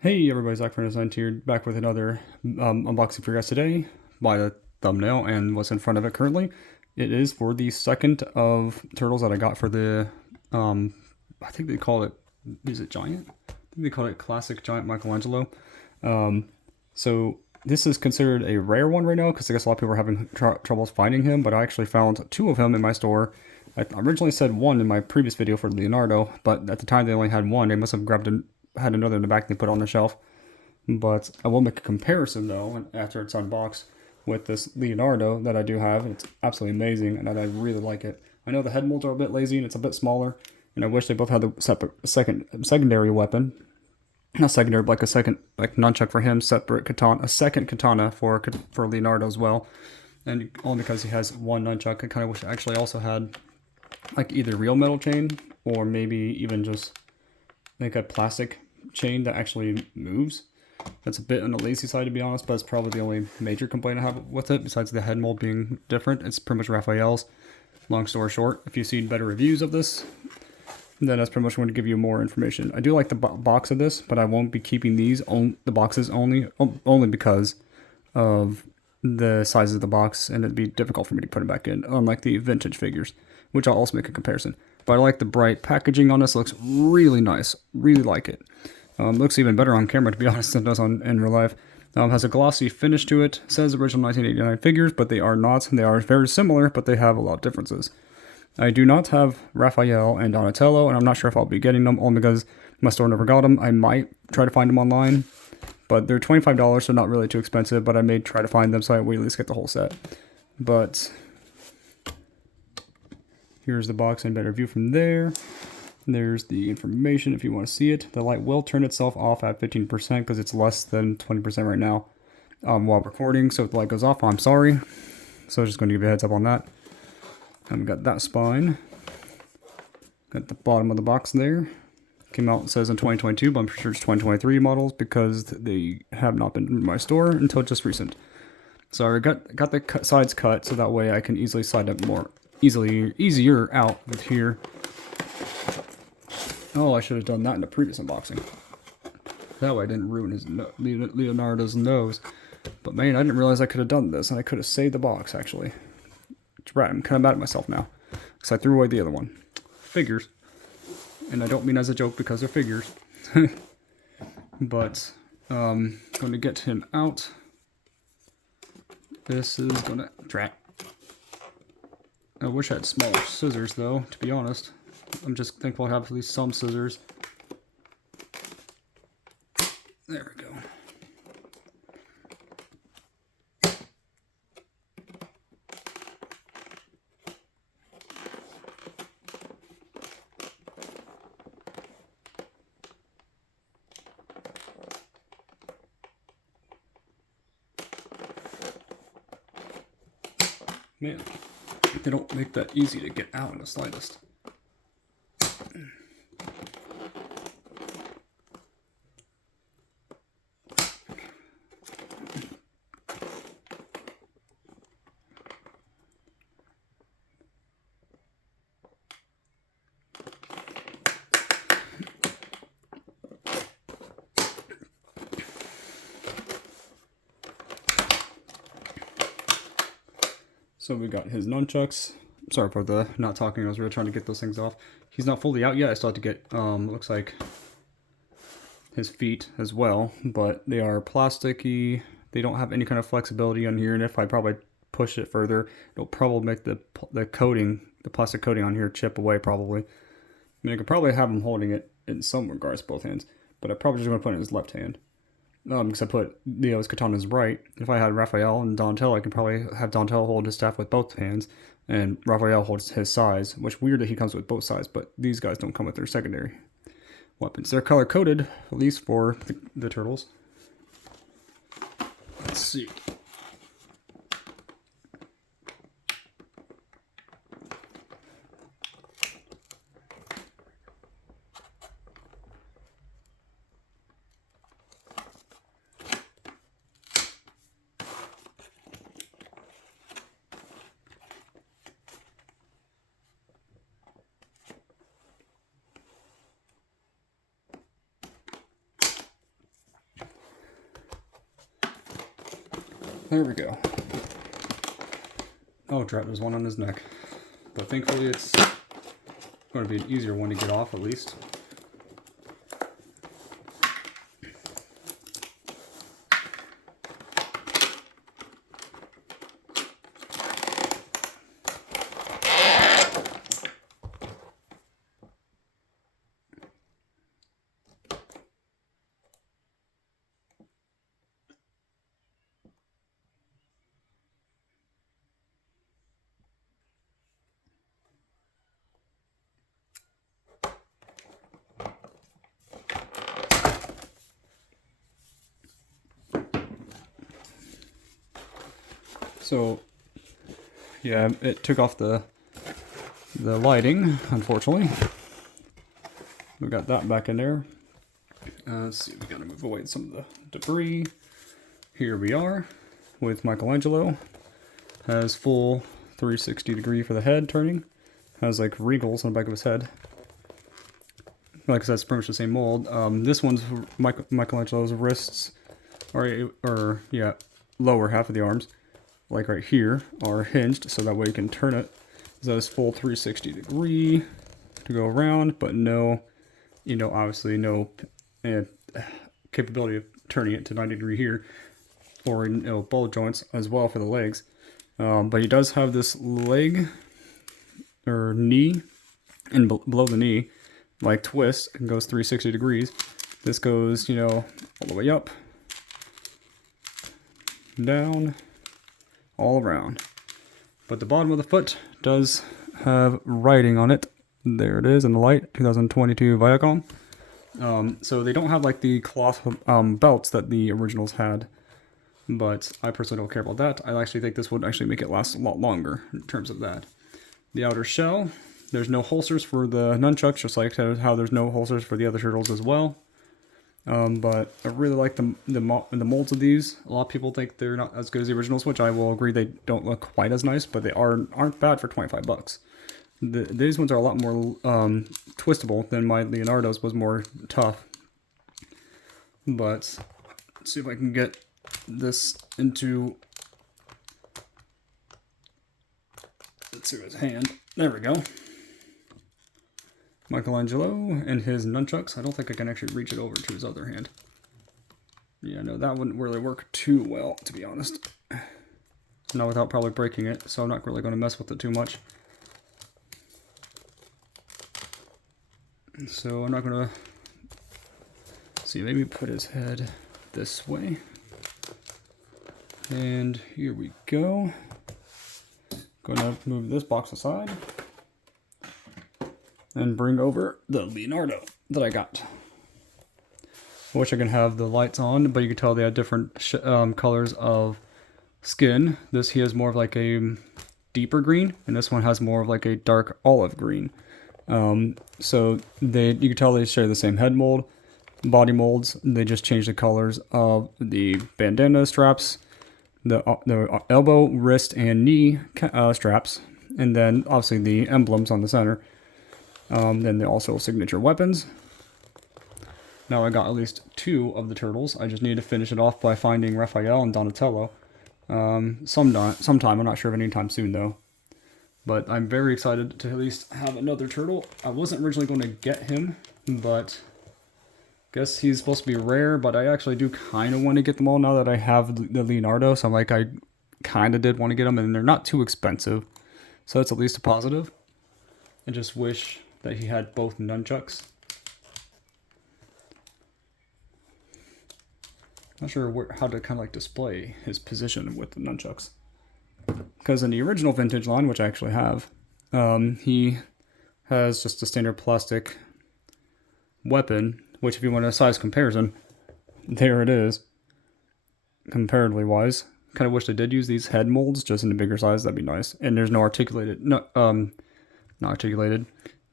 Hey everybody, Zach from Design here, back with another unboxing for you guys today. By the thumbnail and what's in front of it currently, it is for the second of turtles that I got for the, I think they call it, is it Giant? I think they call it Classic Giant Michelangelo. So this is considered a rare one right now because I guess a lot of people are having troubles finding him, but I actually found two of him in my store. I originally said one in my previous video for Leonardo, but at the time they only had one. They must have had another in the back they put on the shelf. But I will make a comparison though after it's unboxed with this Leonardo that I do have. It's absolutely amazing and I really like it. I know the head molds are a bit lazy and it's a bit smaller, and I wish they both had the secondary weapon. Not secondary, but like a second nunchuck for him, separate katana, a second katana for Leonardo as well. And only because he has one nunchuck, I kind of wish I actually also had like either real metal chain or maybe even just like a plastic chain that actually moves. That's a bit on the lazy side, to be honest, but it's probably the only major complaint I have with it, besides the head mold being different. It's pretty much Raphael's. Long story short, if you've seen better reviews of this, then that's pretty much going to give you more information. I do like the box of this, but I won't be keeping these the boxes only because of the size of the box, and it'd be difficult for me to put them back in, unlike the vintage figures, which I'll also make a comparison. But I like the bright packaging on this. It looks really nice. Really like it. Looks even better on camera, to be honest, than it does in real life. Has a glossy finish to it. It says original 1989 figures, but they are not. They are very similar, but they have a lot of differences. I do not have Raphael and Donatello, and I'm not sure if I'll be getting them, only because my store never got them. I might try to find them online, but they're $25, so not really too expensive, but I may try to find them so I will at least get the whole set. But here's the box and better view from there. There's the information if you want to see it. The light will turn itself off at 15% because it's less than 20% right now while recording. So if the light goes off, I'm sorry. So just going to give you a heads up on that. And we got that spine. Got the bottom of the box there. Came out, it says in 2022, but I'm pretty sure it's 2023 models because they have not been in my store until just recent. So I got the sides cut so that way I can easily slide up more easier out with here. Oh, I should have done that in the previous unboxing. That way I didn't ruin his Leonardo's nose. But man, I didn't realize I could have done this, and I could have saved the box, actually. It's right, I'm kind of mad at myself now. Because I threw away the other one. Figures. And I don't mean as a joke because they're figures. But, going to get him out. This is going to... Drat. I wish I had smaller scissors, though, to be honest. I'm just thankful I have at least some scissors. There we go. Man, they don't make that easy to get out in the slightest. So we got his nunchucks. Sorry for the not talking, I was really trying to get those things off. He's not fully out yet, I still have to get, looks like his feet as well, but they are plasticky. They don't have any kind of flexibility on here, and if I probably push it further, it'll probably make the coating, the plastic coating on here chip away probably. I mean, I could probably have him holding it in some regards, both hands, but I probably just want to put it in his left hand. Because I put Leo's katana in his right. If I had Raphael and Donatello, I can probably have Donatello hold his staff with both hands, and Raphael holds his sides, which weird that he comes with both sides, but these guys don't come with their secondary weapons. They're color-coded, at least for the turtles. Let's see. There we go. Oh, drat, there's one on his neck. But thankfully it's going to be an easier one to get off at least. So, yeah, it took off the lighting, unfortunately. We got that back in there. Let's see, we gotta move away some of the debris. Here we are with Michelangelo. Has full 360 degree for the head turning. Has like regals on the back of his head. Like I said, it's pretty much the same mold. This one's Michelangelo's wrists, or yeah, lower half of the arms. Like right here, are hinged, so that way you can turn it. So it's full 360 degree to go around, but no, obviously no capability of turning it to 90 degree here, or ball joints as well for the legs. But he does have this leg or knee, and below the knee, like twist, and goes 360 degrees. This goes, all the way up, down, all around. But the bottom of the foot does have writing on it. There it is in the light, 2022 Viacom. So they don't have like the cloth belts that the originals had, but I personally don't care about that. I actually think this would actually make it last a lot longer in terms of that. The outer shell, there's no holsters for the nunchucks, just like how there's no holsters for the other turtles as well. But I really like the molds of these. A lot of people think they're not as good as the originals, which I will agree they don't look quite as nice, but they aren't bad for 25 bucks. These ones are a lot more twistable than my Leonardo's was more tough. But let's see if I can get this into, let's see his hand. There we go. Michelangelo and his nunchucks. I don't think I can actually reach it over to his other hand. Yeah, no, that wouldn't really work too well, to be honest. Not without probably breaking it, so I'm not really going to mess with it too much. So I'm not going to, see, maybe put his head this way. And here we go. Going to move this box aside and bring over the Leonardo that I got. I wish I could have the lights on, but you can tell they have different colors of skin. He has more of like a deeper green, and this one has more of like a dark olive green. So you can tell they share the same head mold, body molds. They just change the colors of the bandana straps, the elbow, wrist, and knee straps, and then obviously the emblems on the center. Then they also signature weapons. Now I got at least 2 of the turtles. I just need to finish it off by finding Raphael and Donatello. Sometime, I'm not sure of any time soon though. But I'm very excited to at least have another turtle. I wasn't originally going to get him, but I guess he's supposed to be rare, but I actually do kind of want to get them all now that I have the Leonardo. So I'm like, I kind of did want to get them, and they're not too expensive. So it's at least a positive. I just wish that he had both nunchucks. Not sure how to kind of like display his position with the nunchucks. Because in the original vintage line, which I actually have, he has just a standard plastic weapon, which if you want a size comparison, there it is, comparatively wise. Kind of wish they did use these head molds just in a bigger size, that'd be nice. And there's no articulated, not articulated,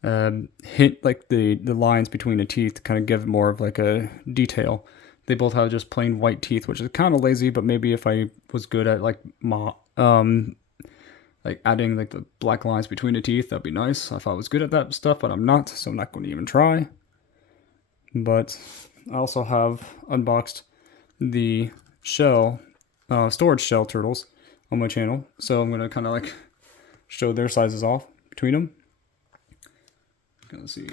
hint like the lines between the teeth kind of give more of like a detail. They both have just plain white teeth, which is kind of lazy, but maybe if I was good at like like adding like the black lines between the teeth, that'd be nice if I was good at that stuff, but I'm not, so I'm not going to even try. But I also have unboxed the shell storage shell turtles on my channel. So I'm going to kind of like show their sizes off between them. Let's see.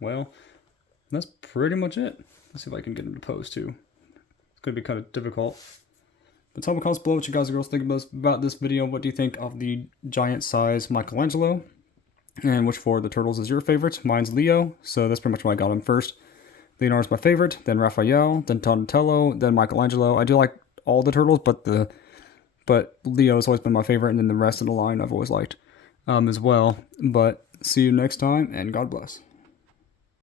Well, that's pretty much it. Let's see if I can get them to pose too. It's going to be kind of difficult. But tell me in the comments below what you guys and girls think about this video. What do you think of the giant size Michelangelo? And which four of the turtles is your favorite? Mine's Leo, so that's pretty much why I got him first. Leonardo's my favorite, then Raphael, then Donatello, then Michelangelo. I do like all the turtles, but Leo's always been my favorite, and then the rest of the line I've always liked as well. But see you next time, and God bless.